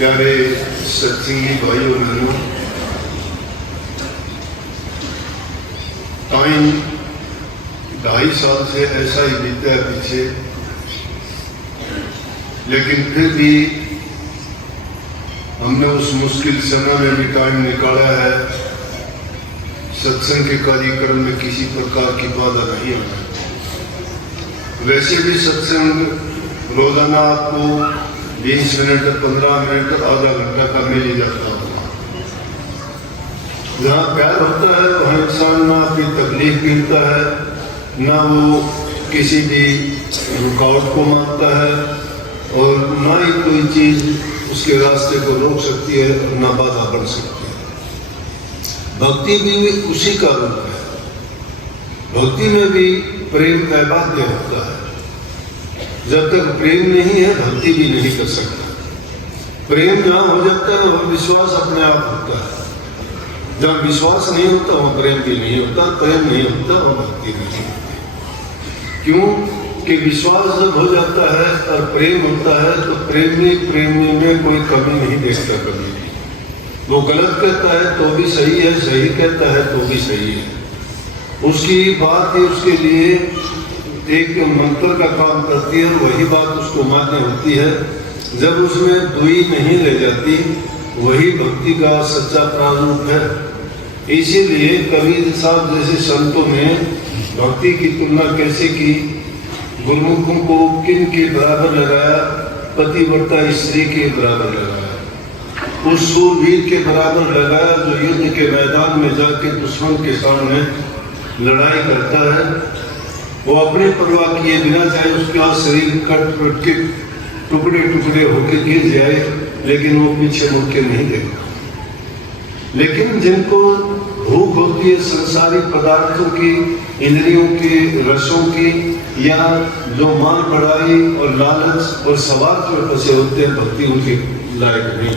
प्यारे सत्संगी भाइयों बहनों, टाइम 2.5 साल से ऐसा ही बीता है पीछे, लेकिन फिर भी हमने उस मुश्किल समय में भी टाइम निकाला है। सत्संग के कार्यक्रम में किसी प्रकार की बाधा नहीं है। वैसे भी सत्संग रोजाना आपको 20 मिनट 15 मिनट आधा घंटा का मिल ही जाता होगा। जहाँ प्यार होता है वहाँ इंसान ना अपनी तकलीफ गिरता है, ना वो किसी भी रुकावट को मानता है, और ना ही कोई चीज उसके रास्ते को रोक सकती है, ना बाधा बन सकती है। भक्ति भी उसी का रूप है। भक्ति में भी प्रेम का बाध्य होता है। जब तक प्रेम नहीं है भक्ति भी नहीं कर सकता। प्रेम जहाँ हो जाता है वह विश्वास अपने आप होता है। जब विश्वास नहीं होता वह प्रेम भी नहीं होता, प्रेम नहीं होता वह भक्ति नहीं होती। क्यों कि विश्वास जब हो जाता है और प्रेम होता है तो प्रेमी में कोई कमी नहीं देखता कभी भी। वो गलत कहता है तो भी सही है, सही कहता है तो भी सही है। उसकी बात ही उसके लिए एक मंत्र का काम करती है, वही बात उसको मान्य होती है। जब उसमें दुई नहीं रह जाती, वही भक्ति का सच्चा प्रारूप है। इसीलिए कबीर साहब जैसे संतों ने भक्ति की तुलना कैसे की? गुरुमुखों को किन के बराबर लगाया? पतिव्रता स्त्री के बराबर लगाया। उस सूरवीर के बराबर लगाया जो युद्ध के मैदान में जाके दुश्मन के सामने लड़ाई करता है। वो अपने परवाह किए बिना चाहे उसका शरीर कट के टुकड़े टुकड़े होकर गिर जाए, लेकिन वो पीछे मुड़ के नहीं देखता। लेकिन जिनको भूख होती है संसारिक पदार्थों की, इंद्रियों की, रसों की, या जो मान बढ़ाई और लालच और स्वार्थ में फंसे होते हैं, भक्ति उनके लायक नहीं।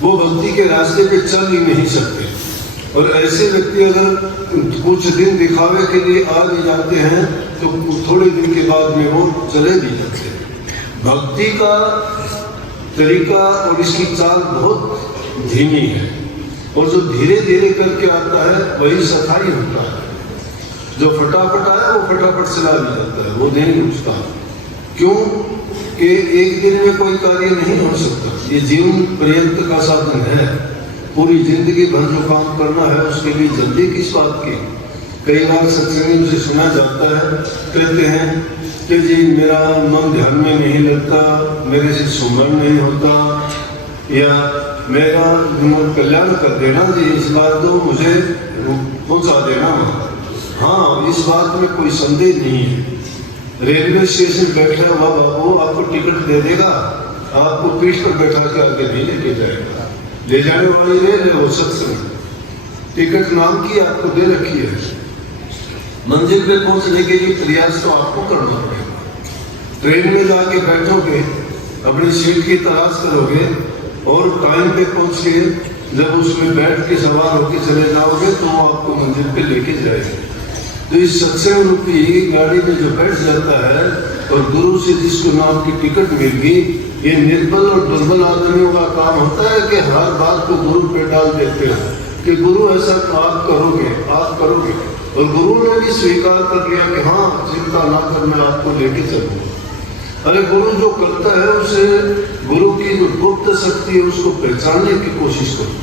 वो भक्ति के रास्ते पे चल ही नहीं सकते। और ऐसे व्यक्ति अगर कुछ दिन दिखावे के लिए आ भी जाते हैं तो थोड़े दिन के बाद में वो चले भी जाते हैं। भक्ति का तरीका और इसकी चाल बहुत धीमी है, और जो धीरे धीरे करके आता है वही सफाई होता है। जो फटाफट आया वो फटाफट चला भी जाता है, वो नहीं रुकता। क्यों कि एक दिन में कोई कार्य नहीं हो सकता। ये जीवन पर्यंत का साधन है। पूरी जिंदगी भर जो काम करना है उसके लिए जल्दी किस बात की? कई बार सत्संग से सुना जाता है, कहते हैं कि जी मेरा मन ध्यान में नहीं लगता, मेरे से सुमरण नहीं होता, या मेरा कल्याण कर देना जी, इस बार तो मुझे पहुंचा देना। हाँ, इस बात में कोई संदेह नहीं है। रेलवे स्टेशन बैठा हुआ बाबू आपको टिकट दे देगा, आपको पीठ पर बैठा के आगे नहीं लेके जाएगा। ले जाने वाली रेल है वो सत्संग। टिकट नाम की आपको दे रखी है। मंजिल पे पहुंचने के लिए प्रयास तो आपको करना पड़ेगा। ट्रेन में जाके बैठोगे, अपनी सीट की तलाश करोगे, और टाइम पे पहुंच के जब उसमें बैठ के सवार होके चले जाओगे तो वो आपको मंजिल पे लेके जाएगा। तो इस सत्संग रूपी गाड़ी में जो बैठ जाता है और गुरु से जिसको नाम की टिकट मिल गई, ये निर्बल और दुर्बल आदमियों का काम होता है कि हर बात को गुरु पे डाल देते हैं कि गुरु ऐसा आप करोगे, आप करोगे। और गुरु ने भी स्वीकार कर लिया कि हाँ चिंता ना कर, मैं आपको लेके चलूंगा। अरे गुरु जो करता है उसे, गुरु की जो गुप्त शक्ति है उसको पहचानने की कोशिश करो।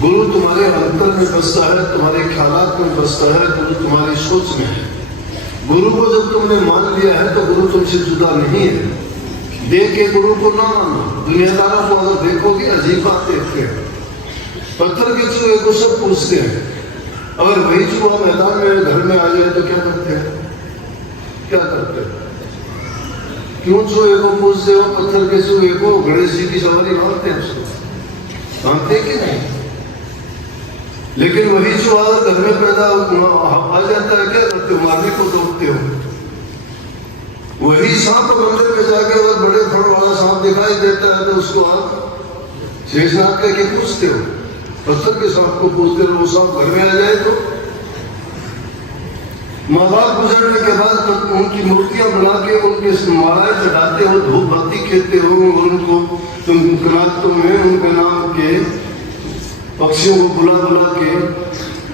गुरु तुम्हारे अंतर में बसता है, तुम्हारे ख्यालात में बसता है, गुरु तुम्हारी सोच में है। गुरु को जब तुमने मान लिया है तो गुरु तुमसे जुदा नहीं है। देख के गुरु को ना मानो। दुनियादारों को अगर देखोगे अजीब बात देखते हैं। पत्थर के चूहे को सब पूछते हैं, अगर वही चूहा मैदान में घर में आ जाए तो क्या करते हैं? क्या करते हैं? क्यों चूहे को पूछते हो? पत्थर के चूहे को गणेश जी की सवारी मानते हैं, उसको मानते कि नहीं? लेकिन वही चूहा घर में पैदा आ जाता है, क्या करते हो? मारने को दौड़ते हो। वही सांप मंदिर में जाके अगर बड़े फड़ वाला सांप दिखाई देता है तो उसको आप शेषनाग कह के पूछते हो। पत्थर के सांप को पूछते रहो, वो सांप घर में आ जाए तो। माँ बाप गुजरने के बाद उनकी मूर्तियां बना के उनके मालाएं चढ़ाते हो, धूप बत्ती खेलते हो, और उनको तुम कनातों में पक्षियों को बुला बुला के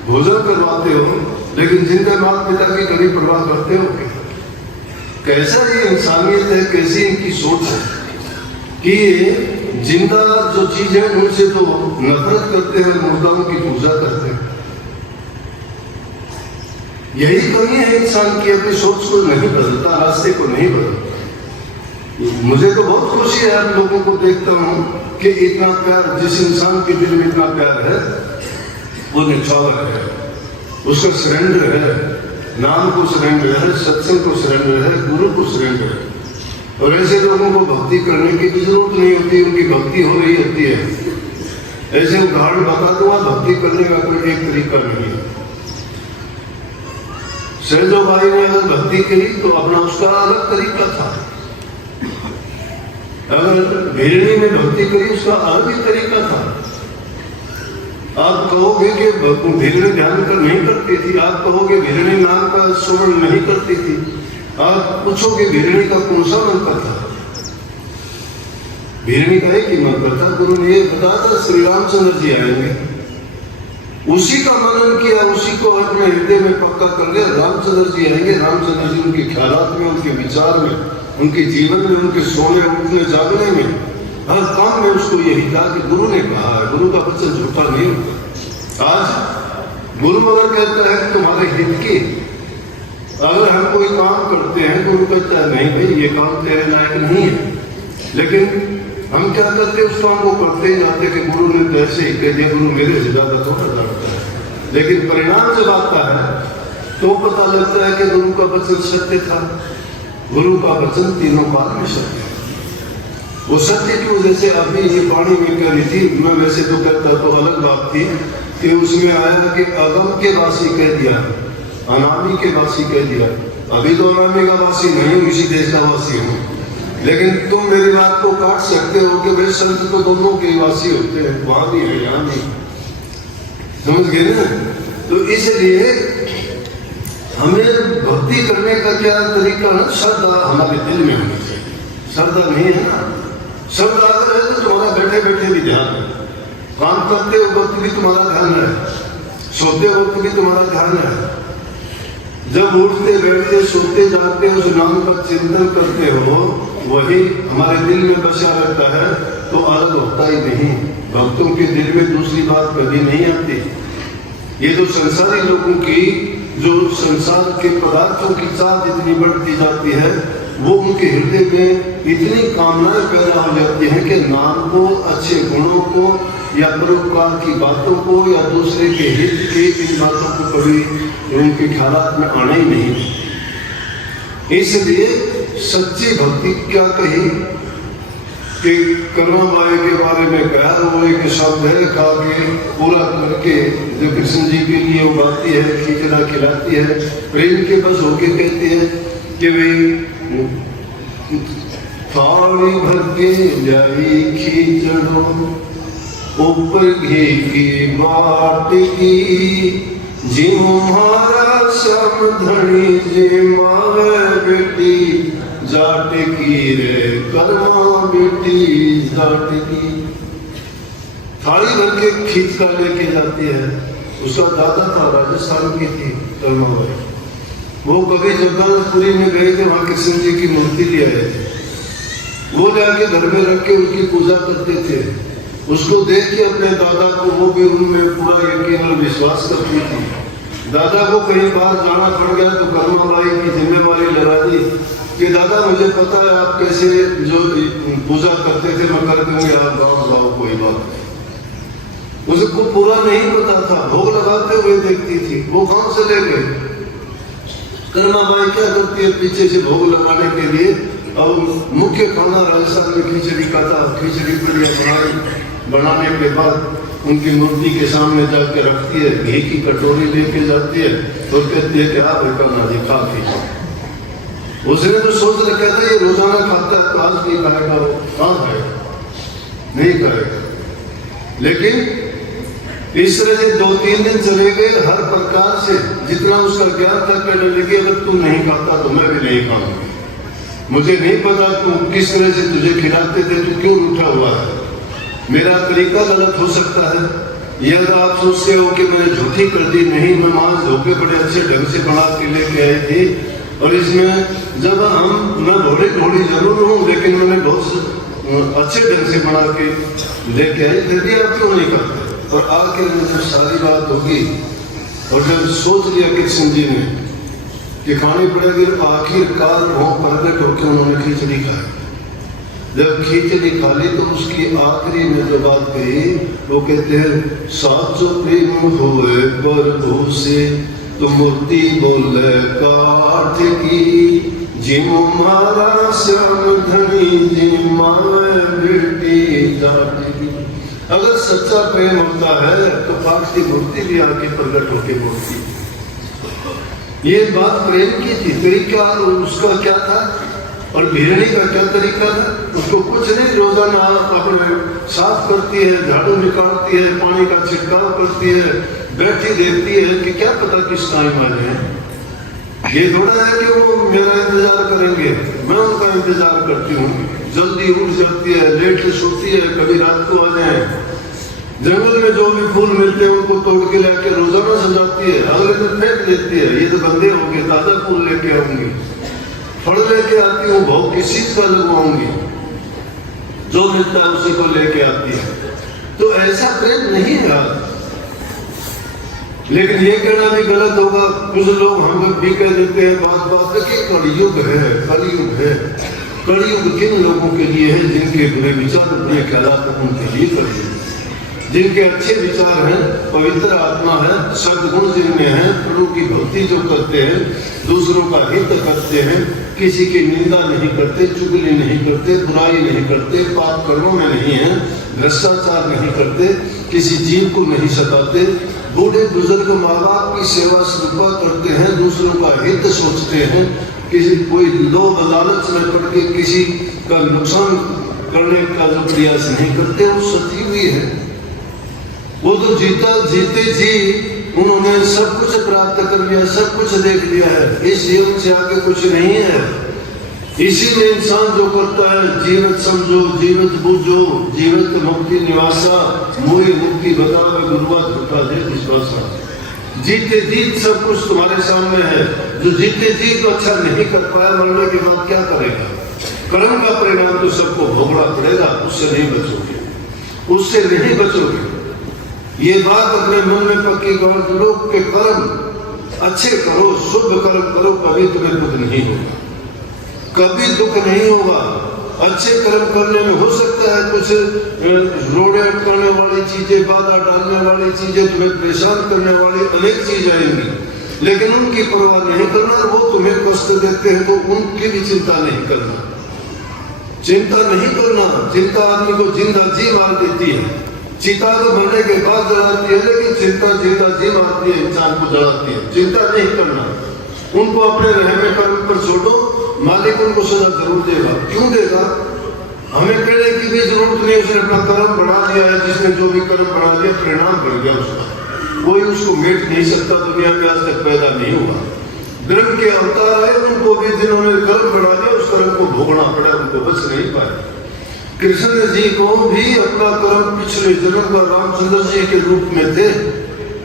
भोजन करवाते हो, लेकिन जिंदा माता पिता की कभी परवाह करते हो क्या? कैसा ये इंसानियत है, कैसी इनकी सोच है कि जिंदा जो चीज है उनसे तो नफरत करते हैं, मुर्दाओं की पूजा करते हैं। यही कमी है इंसान की, अपनी सोच को नहीं बदलता, रास्ते को नहीं बदलता। मुझे तो बहुत खुशी है आप लोगों को देखता हूं कि इतना प्यार, जिस इंसान के दिल में इतना प्यार है वो निछावर है, उसका सरेंडर है, नाम को सरेंडर है, सत्संग को सरेंडर है, गुरु को सरेंडर है। और ऐसे लोगों को भक्ति करने की भी जरूरत नहीं होती, उनकी भक्ति हो रही होती है। ऐसे उदाहरण बता दूंगा, भक्ति करने का कोई एक तरीका नहीं है। सहजो भाई ने अगर भक्ति की तो अपना उसका अलग तरीका था, अगर भेड़नी में भक्ति करी उसका अलग ही तरीका था। आप कहोगे कि भेड़नी ध्यान कर नहीं करती थी, आप कहोगे भेड़नी नाम का स्मरण नहीं करती थी, आप पूछोगे भेड़नी का कौन सा मंत्र था? भेड़नी का एक ही मंत्र था, गुरु ने ये बताया था श्री रामचंद्र जी आएंगे, उसी का मनन किया, उसी को अपने हृदय में पक्का कर लिया। रामचंद्र जी आएंगे, रामचंद्र जी उनके ख्यालात में, उनके विचार में, उनके जीवन में, उनके सोने उठने जागने में, हर काम में उसको यही था कि गुरु ने कहा है, गुरु का वचन झूठा नहीं होता। आज गुरु अगर कहता है तुम्हारे हित की, अगर हम कोई काम करते हैं गुरु कहता है नहीं भाई ये काम तेरे लायक नहीं है, लेकिन हम क्या करते उस काम को करते ही जाते कि गुरु ने तो ऐसे ही कह दिया, गुरु मेरे से ज्यादा थोड़ा जानता है। लेकिन परिणाम जब आता है तो पता लगता है कि गुरु का वचन सत्य था, गुरु का वचन तीनों काल में सत्य है। वो सत्य की वजह से अभी ये वाणी में कह रही थी, मैं वैसे तो कहता तो अलग बात थी कि उसमें आया कि अगम के वासी कह दिया, अनामी के वासी कह दिया। अभी तो अनामी का वासी नहीं हूँ, इसी देश का वासी हूँ, लेकिन तुम मेरी बात को काट सकते हो कि भाई संत तो दोनों के वासी होते हैं, वहां भी है यहाँ भी, समझ गए ना? तो इसलिए हमें भक्ति करने का क्या तरीका है? श्रद्धा हमारे दिल में होनी चाहिए। श्रद्धा नहीं है ना, श्रद्धा अगर है तो तुम्हारा बैठे बैठे भी ध्यान है, काम करते वक्त भी तुम्हारा ध्यान है, सोते वक्त भी तुम्हारा ध्यान है, जब उठते बैठते सोते जागते उस नाम का चिंतन करते हो, वही हमारे दिल में बसा रहता है, तो अलग होता ही नहीं। भक्तों के दिल में दूसरी बात कभी नहीं आती। ये तो संसारी लोगों की, जो संसार के पदार्थों की चाह जितनी बढ़ती जाती है, वो उनके हृदय में इतनी कामनाएं पैदा हो जाती हैं कि नाम को, अच्छे गुणों को या परोपकार की बातों को या दूसरे के हित के इन बातों को कभी उनके ख्यालात में आना ही नहीं। इसलिए सच्ची भक्ति क्या कही कि करुणाबाई के बारे में कहा, वो एक शब्द है खा के पूरा करके जो कृष्ण जी के लिए वो गाती है, खिचड़ा खिलाती है, प्रेम के बस होके कहती है कि भाई थाली भर के जाई खिचड़ो, ऊपर घी की बाट की, जिम्हारा समधनी जिम्हावे बेटी, जाट की रे कर्मा बेटी जाट की। थाली भर के खींच कर लेके जाती है, उसका दादा था राजस्थान की थी कर्माबाई, वो कभी जगन्नाथपुरी में गए थे, वहां कृष्ण जी की मूर्ति ले आए थे, वो जाके घर में रख के उनकी पूजा करते थे। उसको देख के अपने दादा को वो भी उनमें पूरा यकीन और विश्वास करती थी। दादा को कहीं बाहर जाना पड़ गया तो कर्माबाई की जिम्मेवारी लगा दी कि दादा मुझे पता है आप कैसे जो पूजा करते थे, मैं कर दूंगी, आप गाँव जाओ कोई बात नहीं। उसको पूरा नहीं पता था, भोग लगाते हुए देखती थी, वो कहाँ से ले गए। कर्माबाई क्या करती है, पीछे से भोग लगाने के लिए, और मुख्य खाना राजस्थान में खिचड़ी का था, खिचड़ी बढ़िया बनाने के बाद उनकी मूर्ति के सामने जाकर रखती है, घी की कटोरी लेके जाती है और कहती है क्या बेटा जी खा पी। उसने तो सोच रखा था ये रोजाना खाता है तो आज नहीं खाएगा, वो कहाँ खाएगा, नहीं खाएगा। लेकिन इस तरह से 2-3 दिन चले गए, हर प्रकार से जितना उसका ज्ञान था कहने लगी अगर तुम नहीं खाता तो मैं भी नहीं खाऊंगी, मुझे नहीं पता तुम किस तरह से तुझे खिलाते थे, तू क्यों उठा हुआ है, मेरा तरीका गलत हो सकता है, या तो आप सोचते हो कि मैंने झूठी कर दी, नहीं नमाज धोके बड़े अच्छे ढंग से बना के लेके आई थी, और इसमें जब हम न घोड़े घोड़ी जरूर हूँ लेकिन मैंने बहुत अच्छे ढंग से बना के लेके आई, फिर भी आप क्यों नहीं करते? और आखिर में जब सारी बात होगी और जब सोच लिया कृष्ण जी ने कि खानी पड़ेगी, आखिरकार वो प्रकट होकर उन्होंने खिचड़ी खाई। जब खिचड़ी खा ली तो उसकी आखिरी में जो बात कही वो कहते हैं, साचो प्रेम हुए प्रभु से तो मूर्ति बोले काठ की, जिमो मारा श्याम धनी जिमा बेटी जाटी। अगर सच्चा प्रेम होता है तो काठ की मूर्ति भी आके प्रकट होके बोलती। ये बात प्रेम की थी, तरीका उसका क्या था और भिड़ने का क्या तरीका था? उसको कुछ नहीं, रोजाना अपने साफ करती है, झाड़ू निकालती है, पानी का छिड़काव करती है, बैठी देखती है कि क्या पता किस टाइम आ जाए। ये थोड़ा है कि वो मेरा इंतजार करेंगे, मैं उनका इंतजार करती हूँ। जल्दी उठ जाती है, लेट से सोती है, कभी रात को आ जाए। जंगल में जो भी फूल मिलते हैं उनको तोड़ के लाके रोजाना सजाती है, अगले दिन फेंक देती है। ये तो बंदे होंगे, ताजा फूल लेके आऊंगी, फल लेके आती हूँ, भाव किसी का लगवाऊंगी, जो मिलता है उसी को लेके आती है। तो ऐसा प्रेम नहीं है। लेकिन ये कहना भी गलत होगा, कुछ लोग हम लोग भी कह देते हैं बात बात कि कलयुग है, कलयुग है। कलयुग किन लोगों के लिए है? जिनके बुरे विचार बुरे ख्यालात उनके लिए कलयुग। जिनके अच्छे विचार हैं, पवित्र आत्मा है, सद्गुण जिनमें हैं, प्रभु की भक्ति जो करते हैं, दूसरों का हित करते हैं, किसी की निंदा नहीं करते, चुगली नहीं करते, बुराई नहीं करते, पाप कर्मों में नहीं है, भ्रष्टाचार नहीं करते, किसी जीव को नहीं सताते, बूढ़े बुजुर्ग माँ बाप की सेवा श्रद्धा करते हैं, दूसरों का हित सोचते हैं, किसी कोई लोभ लालच में पड़ के किसी का नुकसान करने का जो प्रयास नहीं करते, वो सती हुई है। वो तो जीते जी उन्होंने सब कुछ प्राप्त कर लिया, सब कुछ देख लिया है, इस जीवन से आगे कुछ नहीं है। इसी में इंसान जो करता है, जीवित समझो, जीवित बूझो, जीवित मुक्ति निवासा, मोहि मुक्ति बतावे गुरुआ धोखा दे विश्वासा। जीते जीत सब कुछ तुम्हारे सामने है। जो जीते जीत तो अच्छा नहीं कर पाया, मरने के बाद क्या करेगा? कर्म का परिणाम तो सबको भोगना पड़ेगा, उससे नहीं बचोगे, उससे नहीं बचोगे। ये बात अपने मन में पक्की कर लो कि कर्म अच्छे करो, शुभ कर्म करो, कभी तुम्हें दुख नहीं होगा, कभी दुख नहीं होगा। अच्छे कर्म करने में हो सकता है कुछ रोड़े अटकाने वाली चीजें, बाधा डालने वाली चीजें, तुम्हें परेशान करने वाली अनेक चीजें आएंगी, लेकिन उनकी परवाह नहीं करना। वो तुम्हें कष्ट देते हैं तो उनकी भी चिंता नहीं करना, चिंता नहीं करना। चिंता आदमी को जिंदा जी मार देती है। चिता तो मरने के बाद जलाती है, लेकिन चिंता जिंदा जी मारती है, इंसान को जलाती है। चिंता नहीं करना, उनको अपने रहने कर्म पर छोड़ो, मालिक उनको सजा जरूर देगा। क्यों देगा? हमें कहने की भी जरूरत नहीं, उसने अपना कर्म बढ़ा दिया है। जिसने जो भी कर्म बढ़ा दिया, परिणाम बढ़ गया उसका, कोई उसको मेट नहीं सकता, दुनिया में आज तक पैदा नहीं हुआ। धर्म के अवतार है, उनको भी जिन्होंने कर्म बढ़ा दिया उस कर्म को भोगना पड़ा, उनको बच नहीं पाए। कृष्ण जी को भी अपना कर्म पिछले जन्म का रामचंद्र जी के रूप में थे,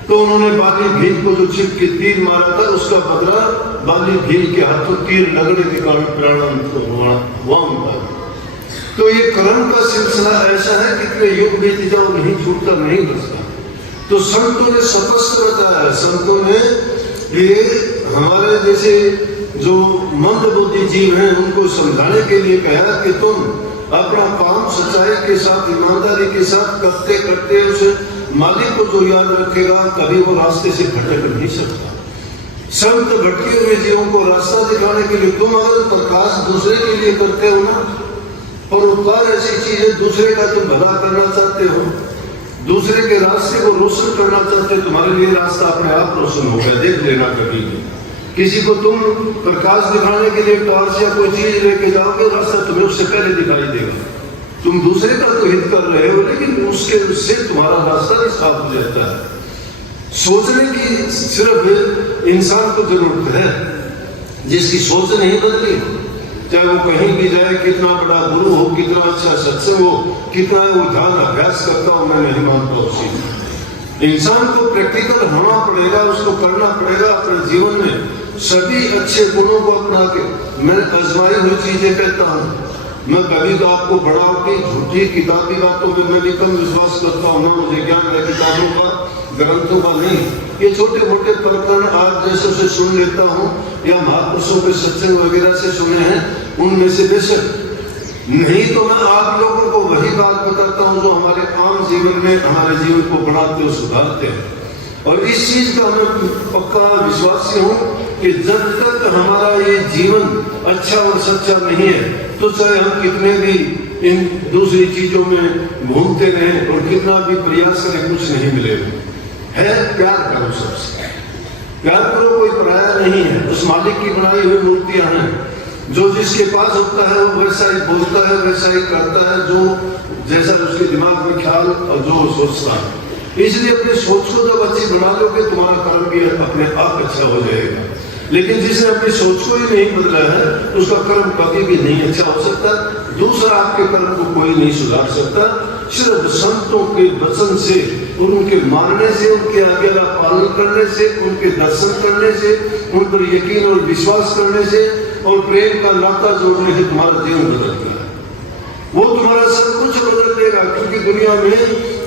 तो उन्होंने बाली भील को जो छिप के तीर मारा था, उसका बदला बाली भील के हाथों तीर लगने के कारण प्राणांत हुआ उनका। तो ये कर्म का सिलसिला ऐसा है, कितने युग बीत जाओ नहीं छूटता, नहीं बचता। तो संतों ने स्पष्ट बताया, संतों ने ये हमारे जैसे जो मंद बुद्धि जीव हैं उनको समझाने के लिए कहा कि तुम अपना काम सच्चाई के साथ, ईमानदारी के साथ करते करते उस मालिक को जो याद रखेगा, कभी वो रास्ते से भटक नहीं सकता। संत भटके हुए जीवों को रास्ता दिखाने के लिए तुम अगर प्रकाश दूसरे के लिए करते हो ना, परोपकार ऐसी चीज है, दूसरे का तुम भला करना चाहते हो, दूसरे के रास्ते को रोशन करना चाहते हो, तुम्हारे लिए रास्ता अपने आप रोशन होगा। देख लेना कभी भी किसी को तुम प्रकाश दिखाने के लिए टॉर्च या कोई चीज लेके जाओगे, रास्ता तुम्हें उससे पहले दिखाई देगा। तुम दूसरे का तो हित कर रहे हो, लेकिन उससे तुम्हारा रास्ता भी साफ हो जाता है। सोचने की सिर्फ इंसान को जरूरत है, जिसकी सोच नहीं बदली, चाहे वो कहीं भी जाए, कितना बड़ा गुरु हो, कितना अच्छा सत्संग हो, कितना वो ध्यान अभ्यास करता हो, मैं नहीं मानता उसी। इंसान को प्रैक्टिकल होना पड़ेगा, उसको करना पड़ेगा अपने जीवन में सभी अच्छे गुणों को अपना के। मैं आजमाई हुई चीजें कहता हूँ, मैं कभी तो आपको बनावटी झूठी किताबी बातों में मैं भी कम विश्वास करता हूँ, ना मुझे ज्ञान है किताबों का, ग्रंथों का नहीं। ये छोटे मोटे प्रकरण आज जैसे से सुन लेता हूँ या महापुरुषों के सत्संग वगैरह से सुने हैं, उनमें से बेशक नहीं तो मैं आप लोगों को वही बात बताता हूँ जो हमारे आम जीवन में हमारे जीवन को बढ़ाते और सुधारते हैं। और इस चीज का मैं पक्का विश्वासी हूँ कि जब तक हमारा ये जीवन अच्छा और सच्चा नहीं है, तो चाहे हम कितने भी इन दूसरी चीजों में घूमते रहें और कितना भी प्रयास करें, कुछ नहीं मिलेगा। है प्यार करो, सबसे प्यार करो, कोई पराया नहीं है। उस मालिक की बनाई हुई मूर्तियां हैं, जो जिसके पास होता है वो वैसा ही बोलता है, वैसा ही करता है, जो जैसा उसके दिमाग में ख्याल और जो सोचता है। इसलिए अपनी सोच को जब अच्छी बना लोगे, तुम्हारा कर्म भी अपने आप अच्छा हो जाएगा। लेकिन जिसने अपनी सोच को ही नहीं बदला है, उसका कर्म कभी भी नहीं अच्छा हो सकता। दूसरा आपके कर्म को कोई नहीं सुधार सकता। सिर्फ संतों के वचन से, उनके मानने से, उनके आज्ञा का पालन करने से, उनके दर्शन करने से, उन पर यकीन और विश्वास करने से और प्रेम का नाता जोड़ने से तुम्हारा जीवन बदलता है। वो तुम्हारा सब कुछ बदल देगा। क्योंकि दुनिया में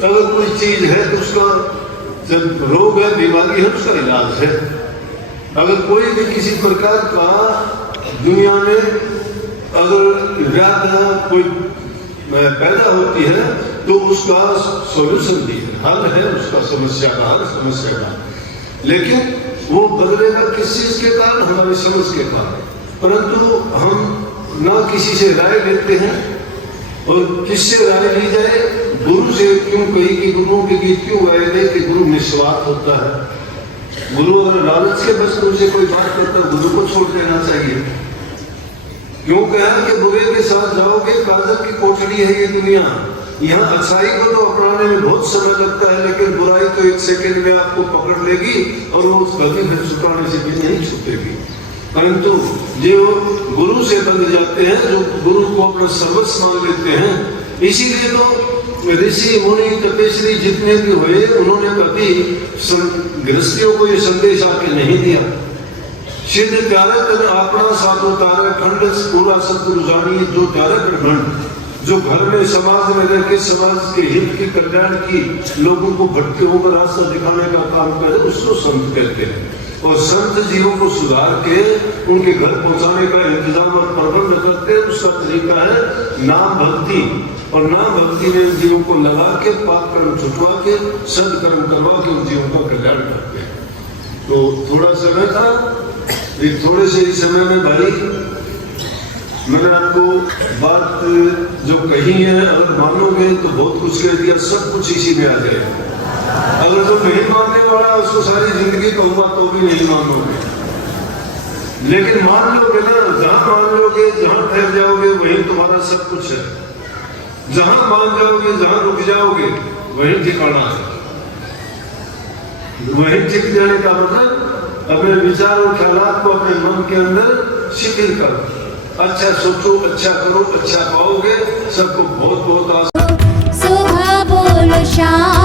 अगर कोई चीज है तो उसका जब रोग है, बीमारी है, उसका इलाज है। अगर कोई भी किसी प्रकार का दुनिया में अगर व्याधि कोई पैदा होती है तो उसका सॉल्यूशन भी है, हल है उसका, समस्या का हल, समस्या का। लेकिन वो बदलेगा किस चीज के कारण? हमारी समझ के कारण। परंतु हम ना किसी से राय लेते हैं, और किससे राय ली जाए? गुरु से। क्यों कही कि गुरुओं के गीत क्यों गाए गए कि गुरु निस्वार्थ होता है। गुरु अगर लालच के बस तुमसे कोई बात करता है, गुरु को छोड़ देना चाहिए। क्यों कहा कि बुरे के साथ जाओगे, काजल की कोठरी है ये दुनिया। यहाँ अच्छाई को तो अपनाने में बहुत समय लगता है, लेकिन बुराई तो एक सेकंड में आपको पकड़ लेगी और वो कभी भी छुटाने से भी नहीं छूटेगी। परंतु जो गुरु से बंध जाते हैं, जो गुरु को अपना सर्वस्व मान लेते हैं, इसीलिए तो ऋषि मुनि तपेश्वरी जितने भी हुए, उन्होंने कभी गृहस्थियों को ये संदेश आके नहीं दिया। सिद्ध त्यारक अपना साधु तारक खंड पूरा सतगुरु जानिए जो त्यारक खंड। जो घर में समाज में रह के समाज के हित की कल्याण की लोगों को भटके होकर रास्ता दिखाने का काम करे, उसको संत कहते हैं। और संत जीवों को सुधार के उनके घर पहुंचाने का इंतजाम और प्रबंध करते हैं। उसका तरीका है नाम भक्ति, और नाम भक्ति में जीवों को लगा के पाप कर्म छुटवा के सदकर्म करवा के उन जीवों का कल्याण करते हैं। तो थोड़ा समय था, एक थोड़े से ही समय में भाई मैंने आपको बात जो कही है, अगर मानोगे तो बहुत कुछ कह दिया, सब कुछ इसी में आ जाएगा। अगर जो नहीं मानने वाला उसको सारी जिंदगी कहूंगा तो भी नहीं मानोगे। लेकिन मान लोगे ना, जहां मान लोगे, जहां ठहर जाओगे, वहीं तुम्हारा सब कुछ है। जहां मान जाओगे, जहां रुक जाओगे, वहीं ठिकाना है। वहीं टिक जाने का मतलब अपने विचार और ख्यालात को अपने मन के अंदर शिथिल करो। अच्छा सोचो, अच्छा करो, अच्छा पाओगे। सबको बहुत बहुत आशीर्वाद। सुबह बोलो शाम